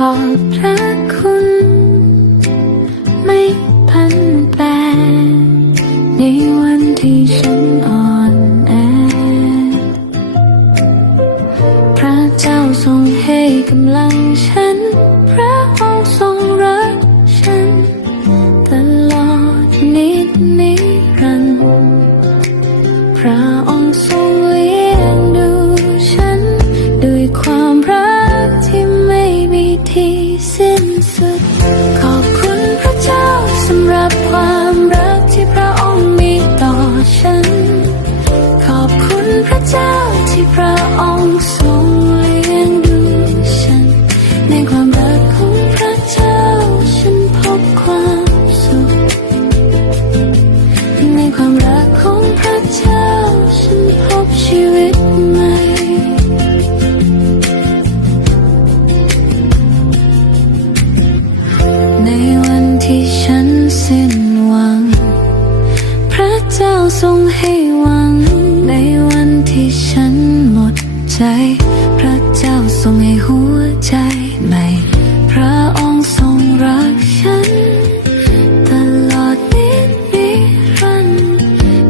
ขอบพระคุณ ไม่พันแปรในวันที่ฉันอ่อนแอ พระเจ้าทรงให้กำลังฉัน พระองค์ทรงรักฉัน ตลอดนิดนิ ที่สิ้นสุด ขอบคุณพระเจ้าสำหรับความรักที่พระองค์มีต่อฉัน ขอบคุณพระเจ้าที่พระองค์ทรงเลี้ยงดูฉัน ในความรักของพระเจ้าฉันพบความสุข ในความรักของพระเจ้า ทรงให้หวัง ในวันที่ฉันหมดใจ พระเจ้าทรงให้หัวใจใหม่พระองค์ทรงรักฉัน ตลอดนิดนิรันดร์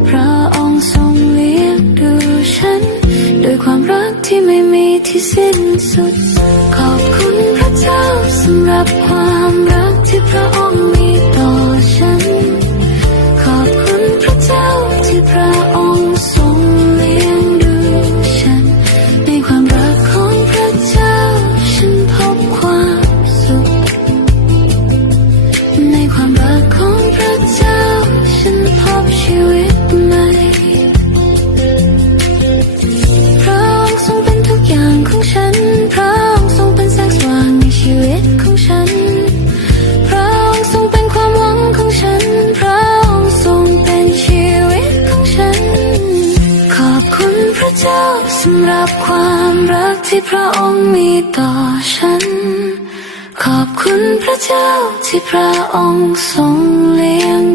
พระองค์ทรงเลี้ยงดูฉัน ด้วยความรักที่ไม่มีที่สิ้นสุด ขอบคุณพระเจ้าสำหรับความรักที่พระองค์ับความรักที่พระองค์มีต่อฉัน ขอบคุณพระเจ้าที่พระองค์ทรงเลี้ยง